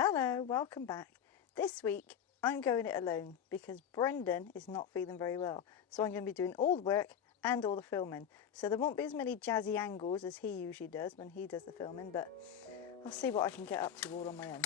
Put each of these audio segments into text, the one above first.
Hello, welcome back. This week I'm going it alone because Brendan is not feeling very well. So I'm going to be doing all the work and all the filming. So there won't be as many jazzy angles as he usually does when he does the filming, but I'll see what I can get up to all on my own.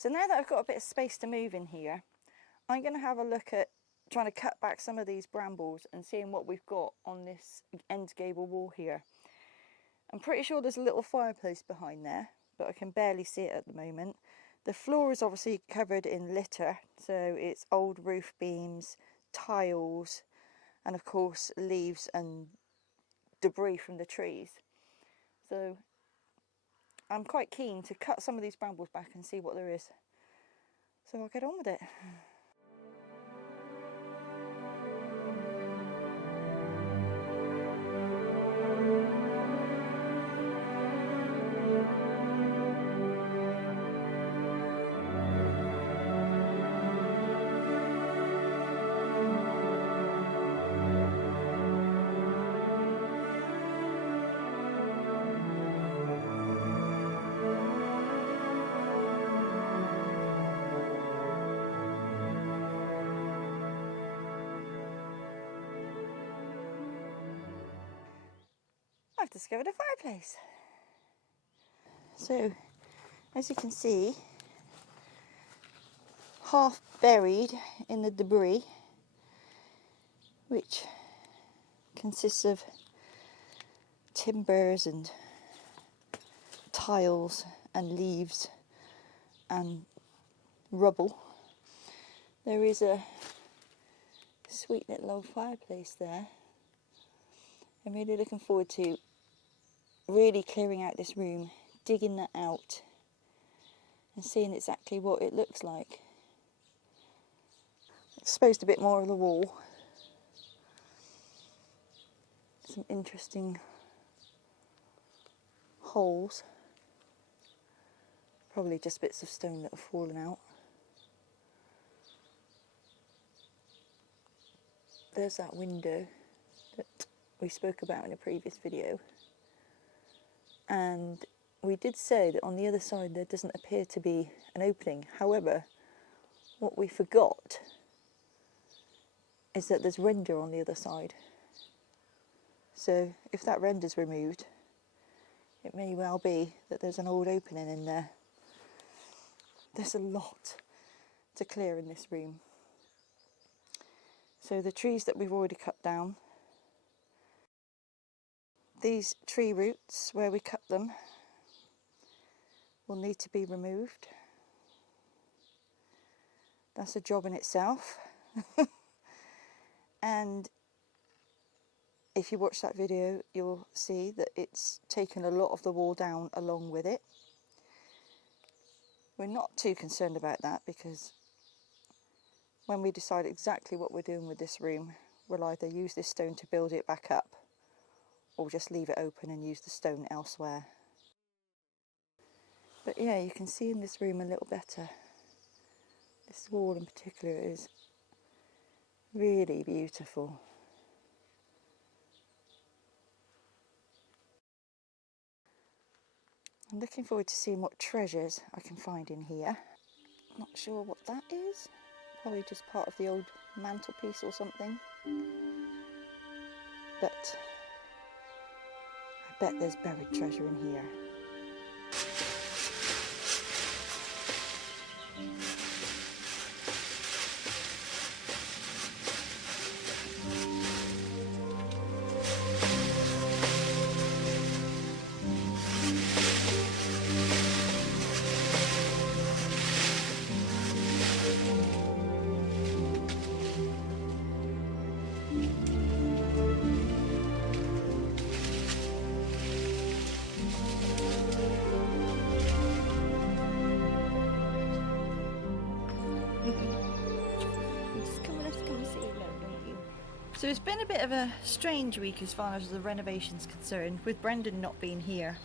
So now that I've got a bit of space to move in here, I'm going to have a look at trying to cut back some of these brambles and seeing what we've got on this end gable wall here. I'm pretty sure there's a little fireplace behind there, but I can barely see it at the moment. The floor is obviously covered in litter, so it's old roof beams, tiles, and of course leaves and debris from the trees. So I'm quite keen to cut some of these brambles back and see what there is. So I'll get on with it. I've discovered a fireplace. So, as you can see, half buried in the debris, which consists of timbers and tiles and leaves and rubble. There is a sweet little old fireplace there. I'm really looking forward to really clearing out this room, digging that out and seeing exactly what it looks like. Exposed a bit more of the wall. Some interesting holes. Probably just bits of stone that have fallen out. There's that window that we spoke about in a previous video. And we did say that on the other side there doesn't appear to be an opening. However, what we forgot is that there's render on the other side. So if that render's removed, it may well be that there's an old opening in there. There's a lot to clear in this room. So the trees that we've already cut down, these tree roots where we cut them will need to be removed. That's a job in itself. And if you watch that video, you'll see that it's taken a lot of the wall down along with it. We're not too concerned about that because when we decide exactly what we're doing with this room, we'll either use this stone to build it back up or just leave it open and use the stone elsewhere. But yeah, you can see in this room a little better. This wall in particular is really beautiful. I'm looking forward to seeing what treasures I can find in here. Not sure what that is. Probably just part of the old mantelpiece or something. But I bet there's buried treasure in here. So it's been a bit of a strange week as far as the renovation's concerned, with Brendan not being here.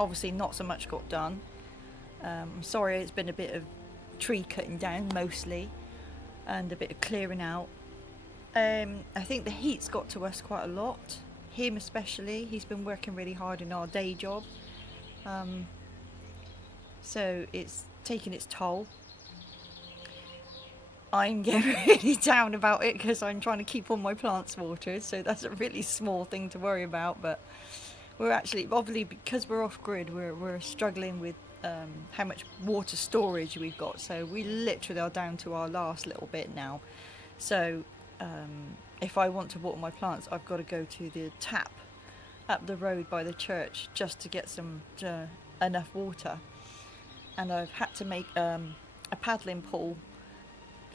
Obviously not so much got done. I'm sorry, it's been a bit of tree cutting down mostly and a bit of clearing out. I think the heat's got to us quite a lot, him especially. He's been working really hard in our day job, so it's taking its toll. I'm getting really down about it because I'm trying to keep all my plants watered, so that's a really small thing to worry about. But we're actually, obviously because we're off grid, we're struggling with how much water storage we've got, so we literally are down to our last little bit now. So if I want to water my plants, I've got to go to the tap up the road by the church just to get some enough water, and I've had to make a paddling pool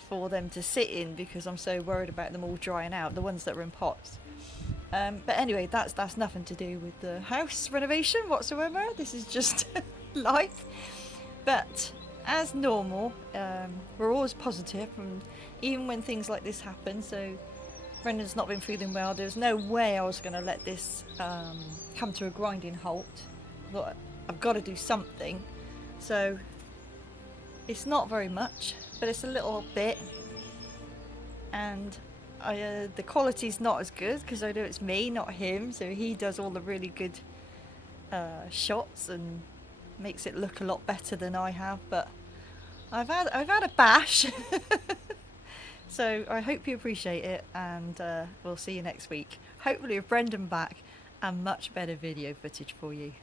for them to sit in because I'm so worried about them all drying out, the ones that are in pots. But anyway, that's nothing to do with the house renovation whatsoever. This is just life. But as normal, we're always positive, and even when things like this happen. So Brendan's not been feeling well. There's no way I was going to let this come to a grinding halt. I thought, I've got to do something. So it's not very much, but it's a little bit, and the quality's not as good because I know it's me, not him, so he does all the really good shots and makes it look a lot better than I have. But I've had a bash. So I hope you appreciate it, and we'll see you next week, hopefully with Brendan back and much better video footage for you.